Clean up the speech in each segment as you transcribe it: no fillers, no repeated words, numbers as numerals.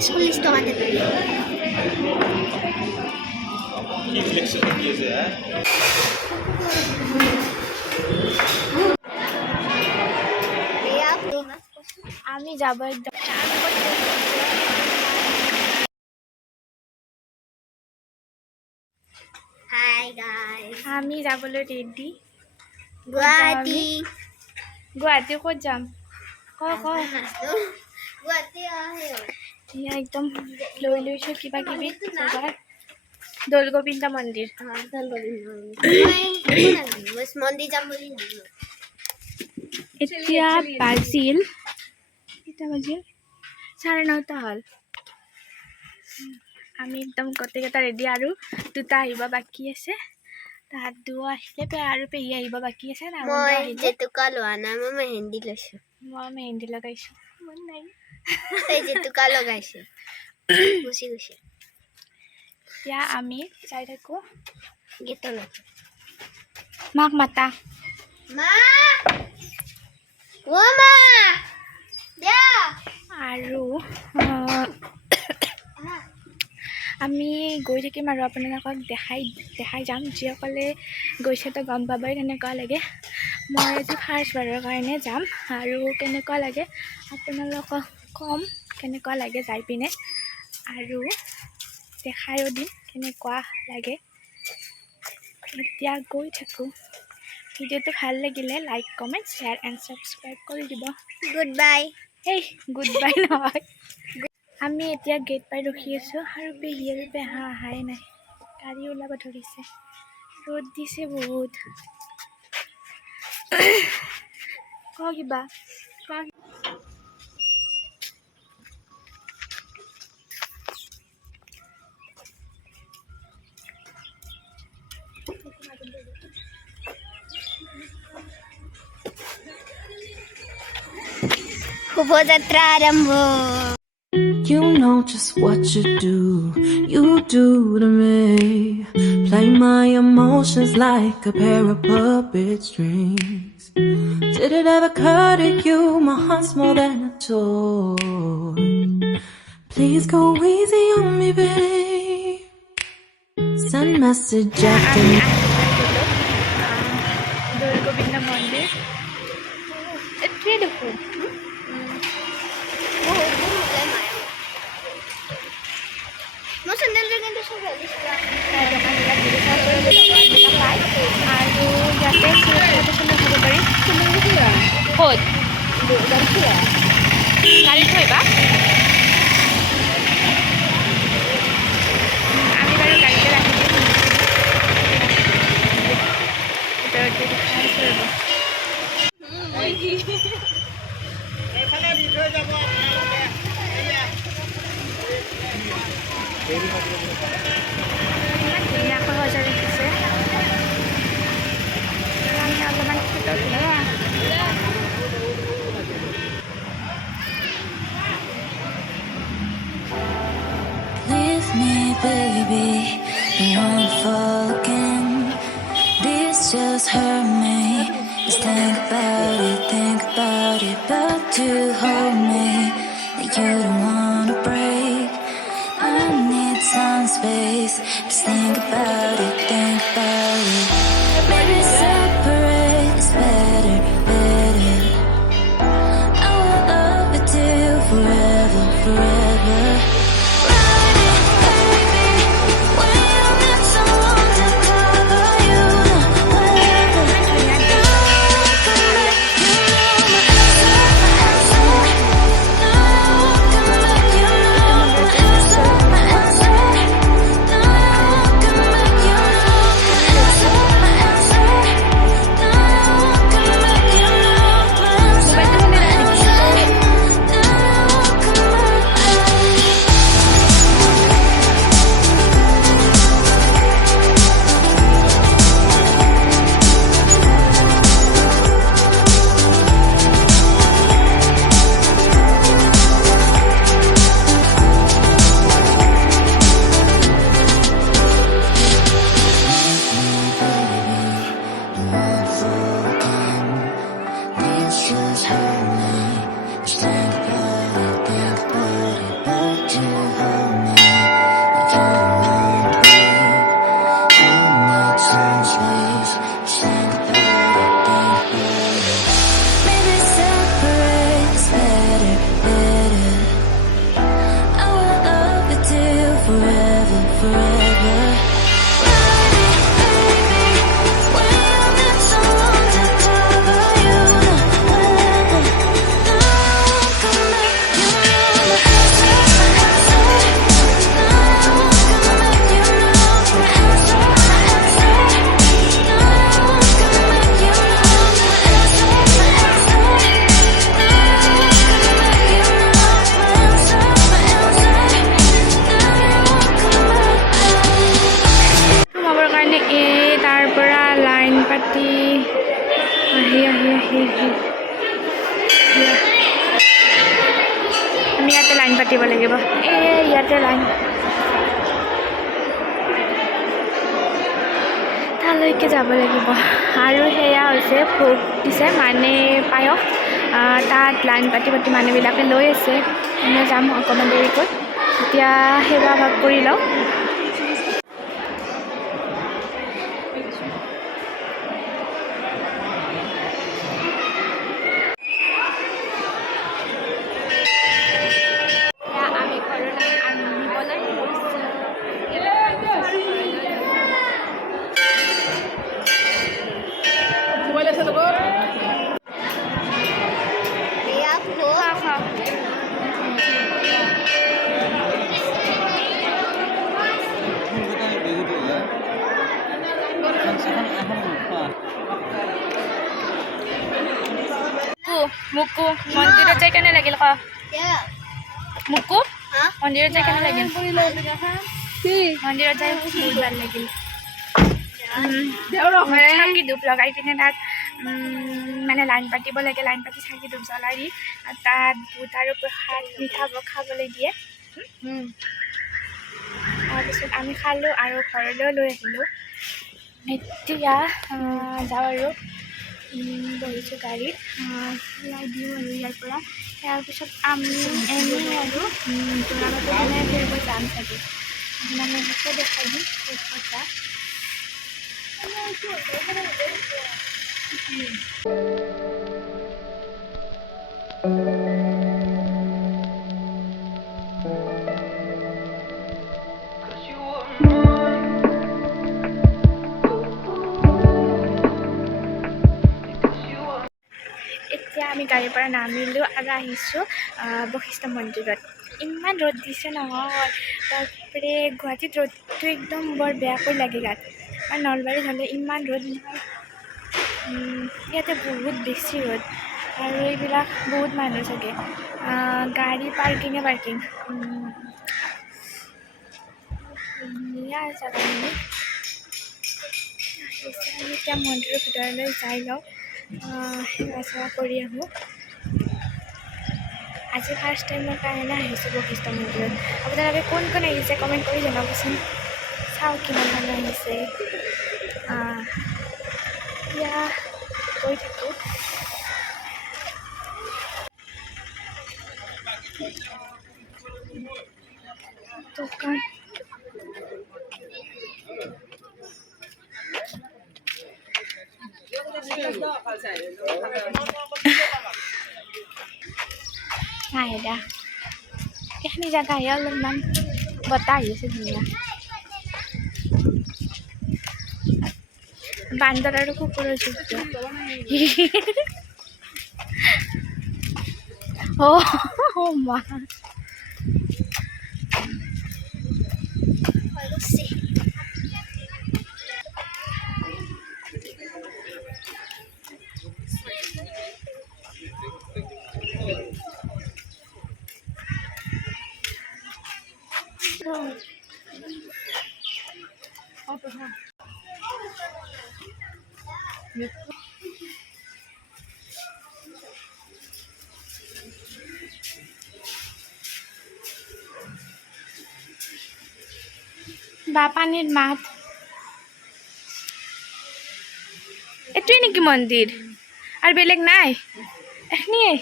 40 টকাতে পায়। কি ফ্লেক্সিবল কি আছে হ্যাঁ আমি যাব একদম। হাই গাইস, আমি যাবলৈ ৰেডি গুৱাহাটী। গুৱাহাটী ক'ত যাম ক গুৱাহাটী একদম লৈ লৈছোঁ কিবা কিবি যোগাৰ। দৌল গোবিন্দ মন্দিৰ মন্দিৰ যাম বুলি এতিয়া বাজিল 9:30 হ'ল। আমি একদম গোটেইকেইটা ৰেডি আৰু দুটা আহিব বাকী আছে। তাহাঁত দুও আহিলে আৰু পেহী আহিব বাকী আছে। মই জেতুকা লোৱা নাই, মই মেহেন্দি লৈছোঁ। মই মেহেন্দি লগাইছোঁ। মন নাই জেতুকা লগাইছোঁ গুচি গৈছে। এতিয়া আমি চাই থাকোঁ গেটলৈ। মাক মাতা মা অ মা দিয়া। আৰু আমি গৈ থাকিম আৰু আপোনালোকক দেখাই যাম। যিসকলে গৈছে তো গম পাবই কেনেকুৱা লাগে। মই আজি ফাৰ্ষ্টবাৰৰ কাৰণে যাম আৰু কেনেকুৱা লাগে আপোনালোকক কম কেনেকুৱা লাগে যাই পিনে, আৰু দেখায়ো দিম কেনেকুৱা লাগে। এতিয়া গৈ থাকোঁ। ভিডিঅ'টো ভাল লাগিলে like comment share and subscribe কৰি দিব। Good bye. এই গুড বাই নহয়। আমি এতিয়া গেট পাই ৰখি আছোঁ আৰু পেহী আৰু পেহা অহাই নাই। গাড়ী ওলাব ধৰিছে, ৰ'দ দিছে বহুত। ক কিবা ক। শুভযাত্ৰা আৰম্ভ। You know just what you do to me. Play my emotions like a pair of puppet strings. Did it ever occur to you my heart's more than a toy? Please go easy on me, babe. Send message after me. দৌল গোবিন্দ মন্দিৰ এতিয়াই দেখোন। মই চেণ্ডেলযোৰ কিন্তু চব দোকানবিলাক পায় আৰু ইয়াতে চেণ্ডেল খাব পাৰি। ক'ত গাড়ীত থৈবা? আমি বাৰু গাড়ীতে ৰাখি দিম। ভিতৰতে দেখাই আছোঁ ৰ'ব। ধুনীয়াকৈ সজাই ৰাখিছে। আমি অলপমান ভিতৰত Leave me, baby, and won't fall again. This just hurt me. Just think about it, but to hold me, that you don't wanna break. I need some space. Just think about it, Maybe separate is better. I will love you till forever. পাতি আহি আমি ইয়াতে line পাতিব লাগিব ইয়াতে line তালৈকে যাব লাগিব আৰু সেয়া হৈছে ভোগ দিছে মানে পায়স তাত লাইন পাতি মানুহবিলাকে লৈ আছে আমি যাম অকণমান দেৰিকৈ এতিয়া সেৱা ভাগ কৰি লওঁ আমি ঘৰলৈ আনিবলৈ মোকো মন্দিৰত যাই কেনে লাগিল ক মোকো মন্দিৰত যাই কেনে লাগিল মন্দিৰত যাই বহুত ভাল লাগিল চাকি ধূপ লগাই পিনে তাত মানে লাইন পাতিব লাগে লাইন পাতি চাকি ধূপ জ্বলাই দি তাত বুট আৰু প্ৰসাদ মিঠা খাবলৈ দিয়ে তাৰপিছত আমি খালোঁ আৰু ঘৰলৈ লৈ আহিলোঁ এতিয়া যাওঁ আৰু বহিছোঁ গাড়ীত ওলাই দিওঁ আৰু ইয়াৰ পৰা তাৰপিছত আমি এনেই আৰু যোৰাবাটত মানে ফুৰিব যাম চাগে আপোনালোককে দেখাই দিম কথা এতিয়া আমি গাড়ীৰ পৰা নামিলোঁ আৰু আহিছোঁ বশিষ্ঠ মন্দিৰত ইমান ৰ'দ দিছে নহয় তাৰপৰা গুৱাহাটীত ৰ'দটো একদম বৰ বেয়াকৈ লাগে গাত আৰু নলবাৰীত হ'লে ইমান ৰ'দ নহয় ইয়াতে বহুত বেছি ৰ'দ আৰু এইবিলাক বহুত মানুহ চাগে গাড়ী পাৰ্কিং ধুনীয়া জেগাখিনি আমি এতিয়া মন্দিৰৰ ভিতৰলৈ যাই লওঁ সেৱা চেৱা কৰি আহোঁ আজি ফাৰ্ষ্ট টাইমৰ কাৰণে আহিছোঁ বশিষ্ঠ মন্দিৰত আপোনালোকে কোন আহিছে কমেণ্ট কৰি জনাবচোন চাওঁ কিমান মানুহ আহিছে এতিয়া গৈ থাকোঁ দোকান নাই দা এইখিনি জেগাহে অলপমান বতাহ আহি আছে ধুনীয়া বান্দৰ আৰু কুকুৰৰ যুদ্ধ অ মা বা পানীৰ মাত এইটোৱে নেকি মন্দিৰ আৰু বেলেগ নাই এখনিয়ে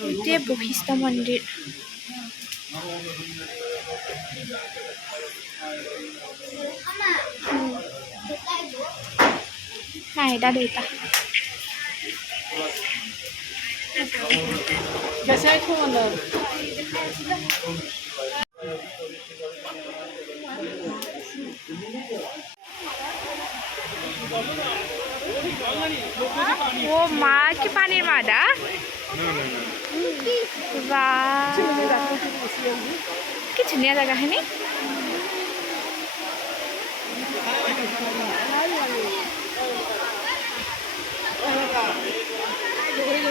এইটোৱে বশিষ্ঠ মন্দিৰ নাই এটা দুইটা ও মা কি পানিৰ মাদা কি ধুনীয়া জাগাখিনি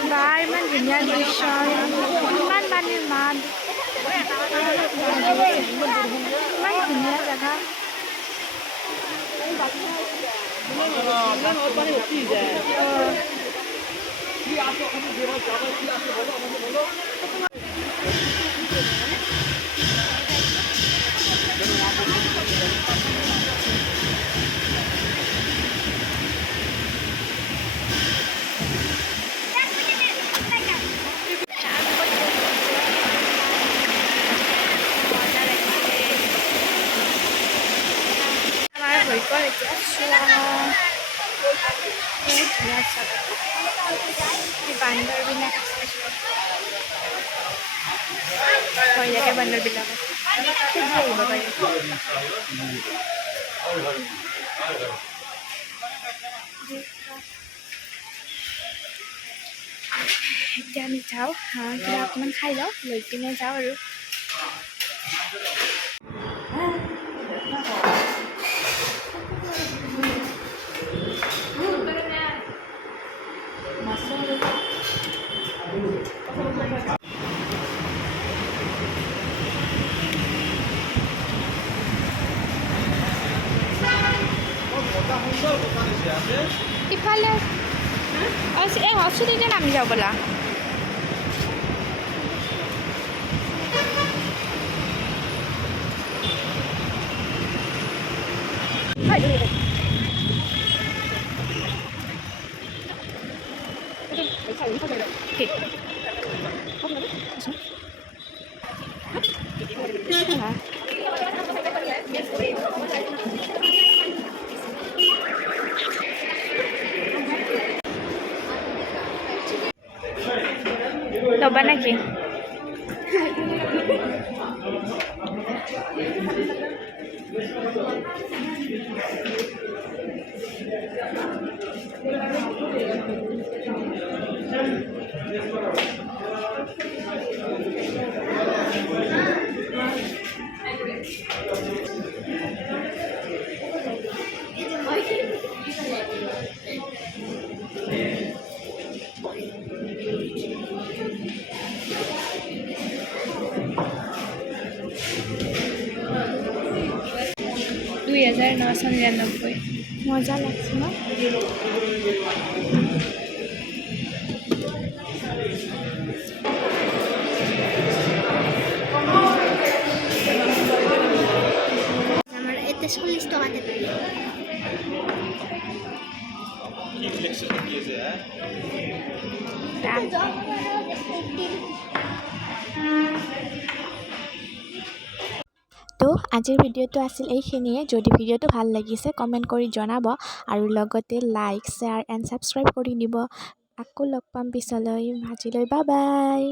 বা ইমান ধুনীয়া দৃশ্য, ইমান পানীৰ মাত, ইমান ধুনীয়া জেগা। আমাৰ হৈ গ'ল এতিয়া চোৱা, বহুত ধুনীয়া জেগাটো। বান্দৰবিলাক আছে, ভয় লাগে বান্দৰবিলাকক, খেদি আহিব পাৰি। এতিয়া আমি যাওঁ, কিবা অকণমান খাই লওঁ, লৈ পিনে যাওঁ আৰু। ইফালে এই হস্পিটেলতে নামি যাওঁ ব'লা। ঠিক ল'বা নেকি? $2,999 মজা লাগছে ন? আমার এতে 40 টাকাতে পাই। কি ফ্লেক্সিবল কি আছে হ্যাঁ? তো আজিৰ ভিডিঅ'টো আছিল এইখিনিয়ে। যদি ভিডিঅ'টো ভাল লাগিছে কমেণ্ট কৰি জনাব আৰু লগতে লাইক, শ্বেয়াৰ এণ্ড ছাবস্ক্ৰাইব কৰি দিব। আকৌ লগ পাম পিছলৈ। আজিলৈ বাই বাই।